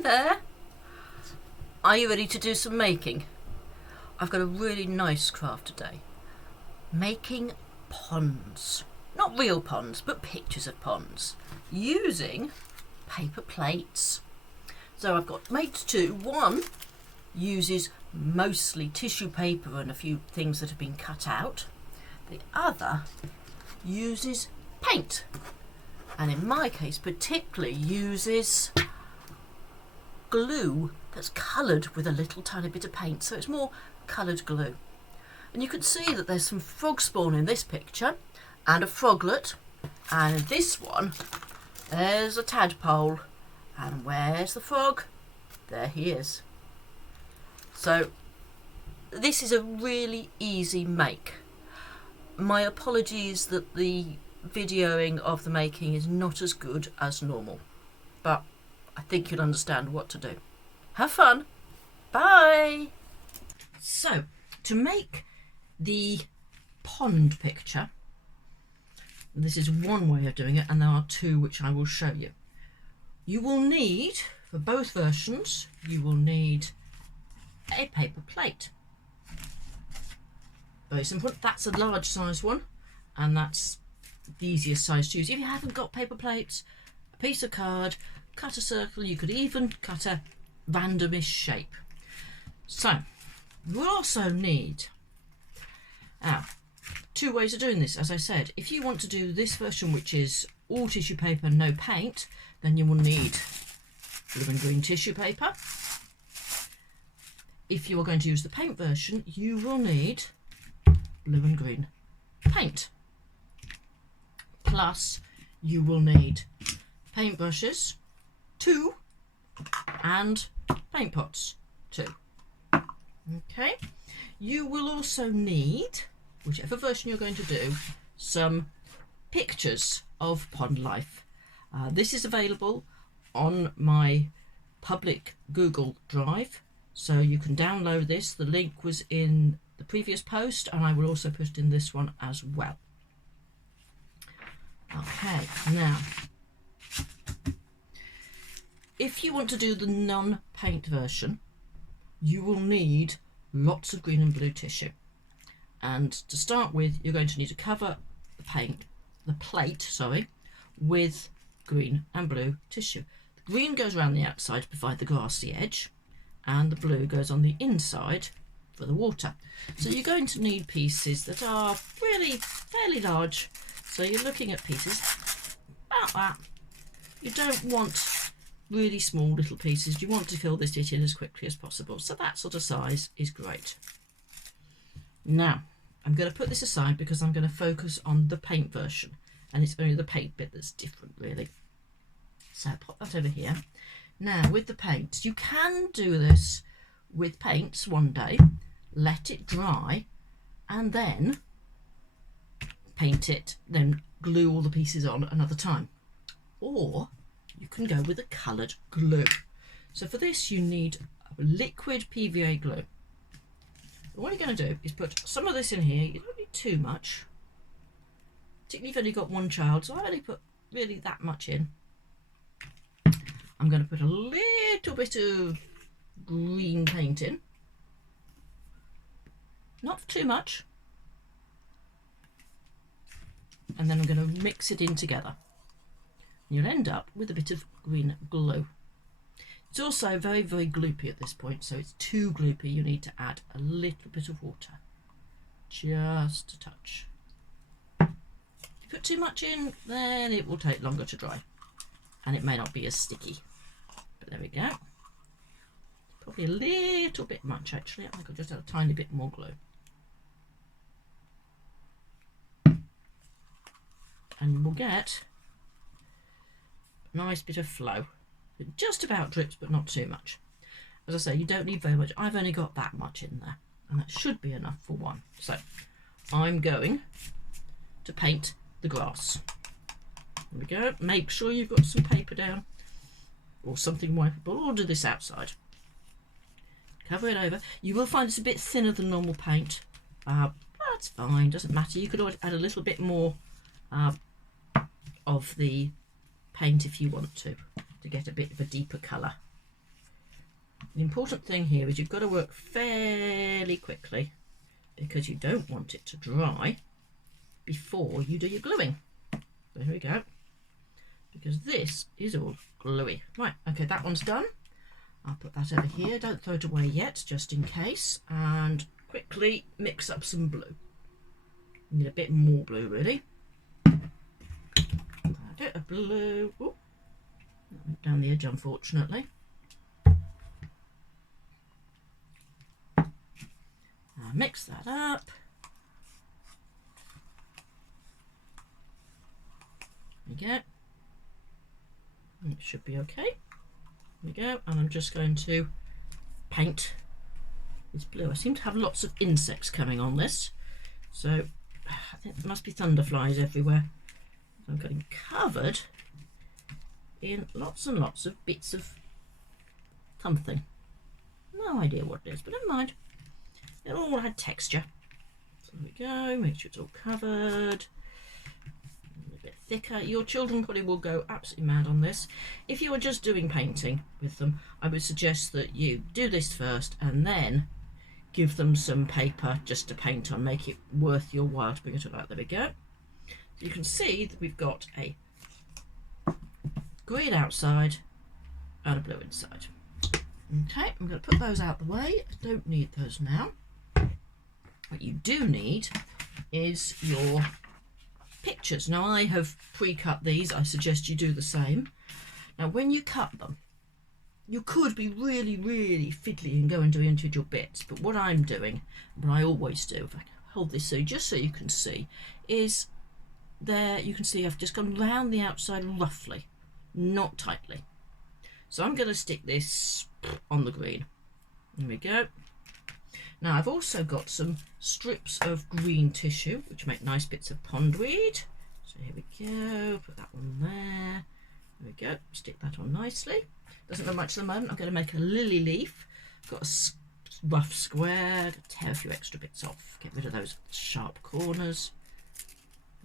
Hi there. Are you ready to do some making? I've got a really nice craft today. Making ponds. Not real ponds, but pictures of ponds. Using paper plates. So I've got made two. One uses mostly tissue paper and a few things that have been cut out. The other uses paint. And in my case particularly uses glue that's coloured with a little tiny bit of paint, so it's more coloured glue. And you can see that there's some frog spawn in this picture and a froglet, and in this one there's a tadpole. And where's the frog? There he is. So this is a really easy make. My apologies that the videoing of the making is not as good as normal, but I think you'll understand what to do. Have fun. Bye. So, to make the pond picture, this is one way of doing it, and there are two which I will show you. You will need, for both versions, you will need a paper plate. Very simple. That's a large size one, and that's the easiest size to use. If you haven't got paper plates, a piece of card, cut a circle. You could even cut a randomish shape. So we'll also need two ways of doing this. As I said, if you want to do this version, which is all tissue paper, no paint, then you will need blue and green tissue paper. If you are going to use the paint version, you will need blue and green paint. Plus you will need paint brushes, 2, and paint pots, 2. Okay, you will also need, whichever version you're going to do, some pictures of pond life. This is available on my public Google Drive, so you can download this. The link was in the previous post, and I will also put it in this one as well. Okay, now if you want to do the non-paint version, you will need lots of green and blue tissue. And to start with, you're going to need to cover the plate, with green and blue tissue. The green goes around the outside to provide the grassy edge, and the blue goes on the inside for the water. So you're going to need pieces that are really fairly large. So you're looking at pieces about that. You don't want really small little pieces. You want to fill this bit in as quickly as possible. So that sort of size is great. Now, I'm going to put this aside because I'm going to focus on the paint version. And it's only the paint bit that's different, really. So pop that over here. Now, with the paints, you can do this with paints one day, let it dry, and then paint it, then glue all the pieces on another time. Or you can go with a coloured glue. So for this you need a liquid PVA glue. What you're going to do is put some of this in here. You don't need too much, particularly if you've only got one child, so I only put really that much in. I'm going to put a little bit of green paint in, not too much. And then I'm going to mix it in together. You'll end up with a bit of green glue. It's also very, very gloopy at this point, so it's too gloopy. You need to add a little bit of water, just a touch. If you put too much in, then it will take longer to dry, and it may not be as sticky. But there we go. Probably a little bit much, actually. I think I'll just add a tiny bit more glue. And we'll get a nice bit of flow. It just about drips, but not too much. As I say, you don't need very much. I've only got that much in there, and that should be enough for one. So I'm going to paint the grass. There we go. Make sure you've got some paper down or something wipeable, or do this outside. Cover it over. You will find it's a bit thinner than normal paint. That's fine, doesn't matter. You could always add a little bit more of the paint if you want to get a bit of a deeper colour. The important thing here is you've got to work fairly quickly because you don't want it to dry before you do your gluing. So here we go, because this is all gluey. Right, okay, that one's done. I'll put that over here, don't throw it away yet, just in case, and quickly mix up some blue. Need a bit more blue, really. A bit of blue. Oh, that went down the edge, unfortunately. Now mix that up. There we go. It should be okay. There we go, and I'm just going to paint this blue. I seem to have lots of insects coming on this, so I think there must be thunderflies everywhere. I'm getting covered in lots and lots of bits of something. No idea what it is, but never mind. It all had texture. So there we go, make sure it's all covered. A bit thicker. Your children probably will go absolutely mad on this. If you are just doing painting with them, I would suggest that you do this first and then give them some paper just to paint on, make it worth your while to bring it all out. There we go. So you can see that we've got a green outside and a blue inside. Okay, I'm going to put those out the way. I don't need those now. What you do need is your pictures. Now I have pre-cut these. I suggest you do the same. Now when you cut them, you could be really, really fiddly and go and do individual bits, but what I'm doing, what I always do, if I hold this so just so you can see, is there you can see I've just gone round the outside roughly, not tightly. So I'm going to stick this on the green. There we go. Now I've also got some strips of green tissue which make nice bits of pondweed. So here we go, put that one there. There we go, stick that on nicely. Doesn't look much at the moment. I'm going to make a lily leaf. I've got a rough square, tear a few extra bits off, get rid of those sharp corners.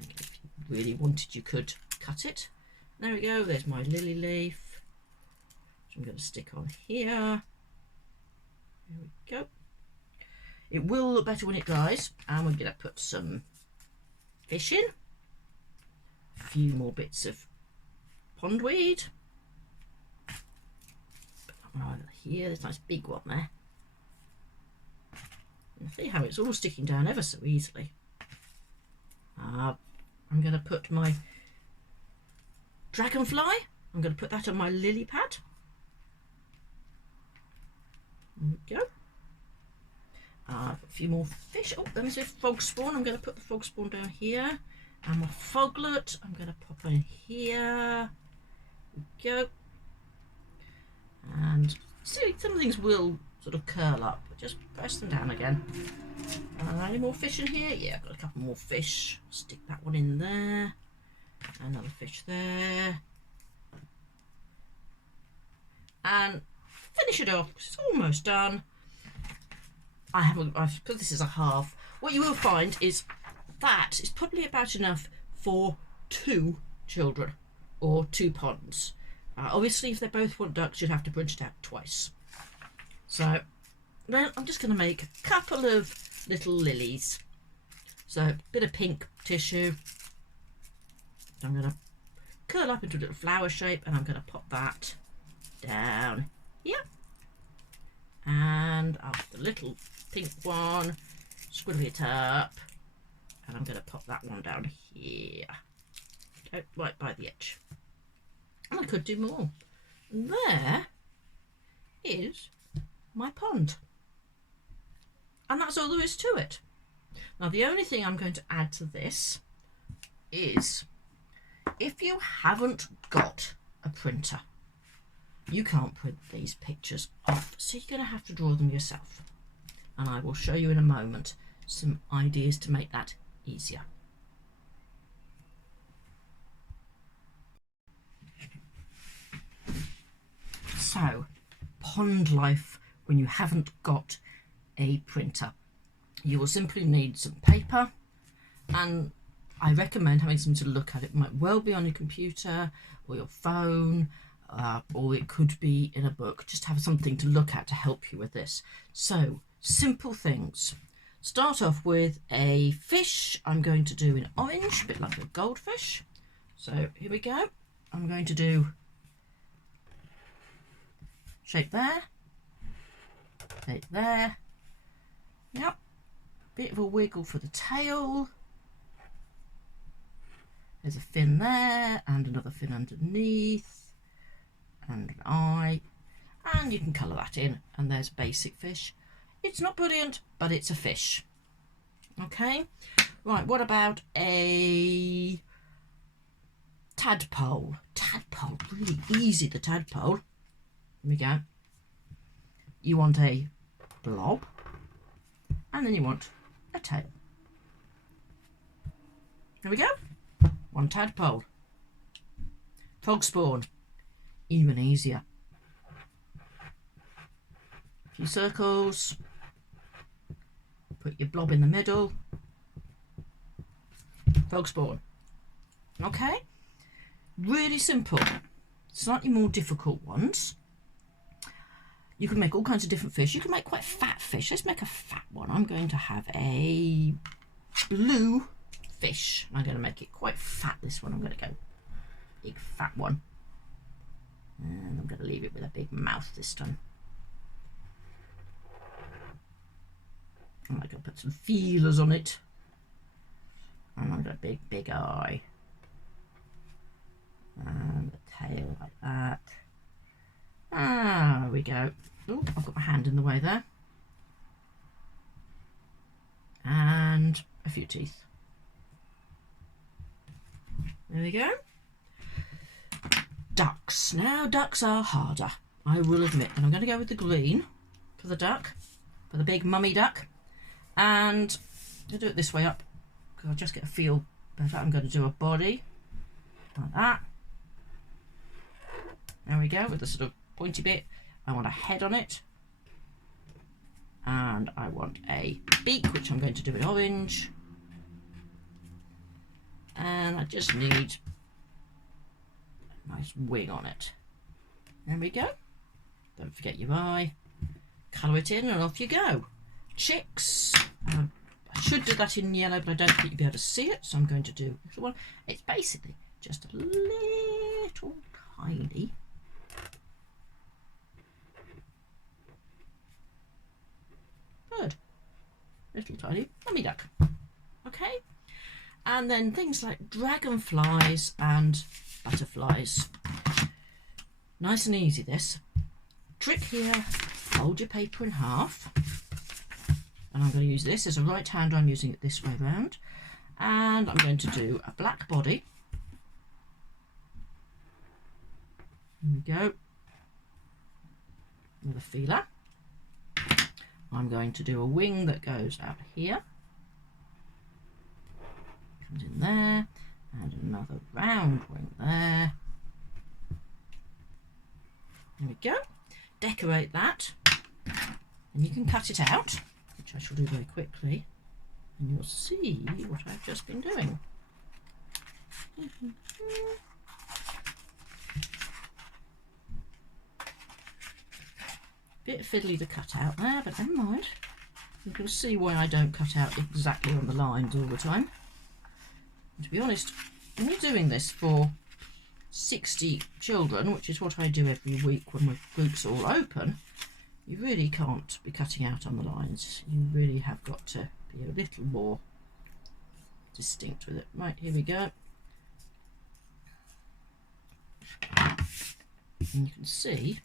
If you really wanted you could cut it. There we go, there's my lily leaf. Which I'm going to stick on here. There we go. It will look better when it dries, and we're going to put some fish in, a few more bits of pondweed. Put that one over here, there's a nice big one there. And see how it's all sticking down ever so easily. I'm going to put my dragonfly, I'm going to put that on my lily pad. There we go. A few more fish. Oh, let me see, frog spawn. I'm going to put the frog spawn down here. And my foglet, I'm going to pop in here. There we go. And see, some things will sort of curl up, but just press them down again. Any more fish in here? Yeah, I've got a couple more fish. Stick that one in there. Another fish there. And finish it off, because it's almost done. I've put this as a half. What you will find is that is probably about enough for 2 children or 2 ponds. Obviously, if they both want ducks, you'd have to print it out twice. So then I'm just going to make a couple of little lilies. So a bit of pink tissue. I'm going to curl up into a little flower shape, and I'm going to pop that down here. And after the little pink one, scribble it up, and I'm going to pop that one down here, okay, right by the edge. And I could do more. And there is my pond, and that's all there is to it. Now the only thing I'm going to add to this is, if you haven't got a printer, you can't print these pictures off, so you're going to have to draw them yourself. And I will show you in a moment some ideas to make that easier. So, pond life when you haven't got a printer. You will simply need some paper, and I recommend having something to look at. It might well be on your computer or your phone, or it could be in a book. Just have something to look at to help you with this. So, simple things. Start off with a fish. I'm going to do in orange, a bit like a goldfish. So here we go. I'm going to do shape there, shape there. Yep, bit of a wiggle for the tail. There's a fin there and another fin underneath and an eye, and you can colour that in, and there's basic fish. It's not brilliant, but it's a fish. Okay, right, what about a tadpole? Tadpole, really easy, the tadpole. Here we go. You want a blob, and then you want a tail. There we go. One tadpole. Frog spawn, even easier. A few circles. Put your blob in the middle. Frog spawn. Okay. Really simple. Slightly more difficult ones. You can make all kinds of different fish. You can make quite fat fish. Let's make a fat one. I'm going to have a blue fish. I'm going to make it quite fat, this one. I'm going to go big fat one. And I'm going to leave it with a big mouth this time. I'm going to put some feelers on it. And I'm going to big eye. And the tail like that. Ah, there we go. Oh, I've got my hand in the way there. And a few teeth. There we go. Ducks. Now, ducks are harder, I will admit. And I'm going to go with the green for the duck, for the big mummy duck. And I'll do it this way up, because I'll just get a feel better. I'm going to do a body, like that. There we go, with the sort of pointy bit. I want a head on it. And I want a beak, which I'm going to do in orange. And I just need a nice wing on it. There we go. Don't forget your eye. Colour it in and off you go. Chicks. I should do that in yellow, but I don't think you'll be able to see it, so I'm going to do a little one. It's basically just a little tiny bird. Little tiny mummy duck. Okay? And then things like dragonflies and butterflies. Nice and easy, this. Trick here, fold your paper in half. And I'm going to use this as a right hand. I'm using it this way round. And I'm going to do a black body. There we go. With a feeler. I'm going to do a wing that goes out here. Comes in there. And another round wing there. There we go. Decorate that. And you can cut it out, which I shall do very quickly. And you'll see what I've just been doing. Bit fiddly to cut out there, but never mind. You can see why I don't cut out exactly on the lines all the time. And to be honest, when you're doing this for 60 children, which is what I do every week when my group's all open, you really can't be cutting out on the lines. You really have got to be a little more distinct with it. Right, here we go. And you can see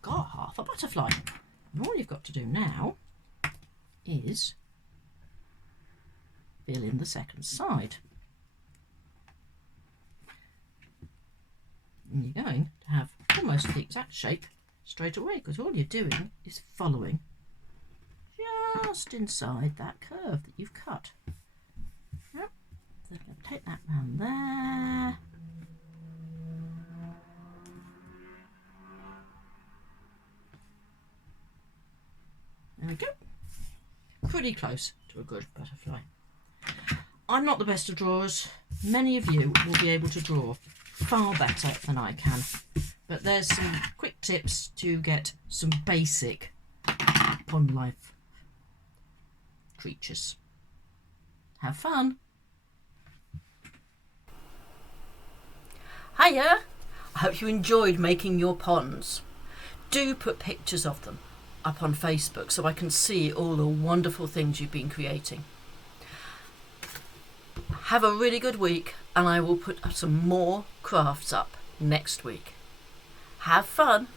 got half a butterfly. And all you've got to do now is fill in the second side. And you're going to have almost the exact shape straight away, because all you're doing is following just inside that curve that you've cut. Yep. So I'm going to take that round there. There we go. Pretty close to a good butterfly. I'm not the best of drawers. Many of you will be able to draw far better than I can. But there's some quick tips to get some basic pond life creatures. Have fun! Hiya! I hope you enjoyed making your ponds. Do put pictures of them up on Facebook so I can see all the wonderful things you've been creating. Have a really good week, and I will put some more crafts up next week. Have fun!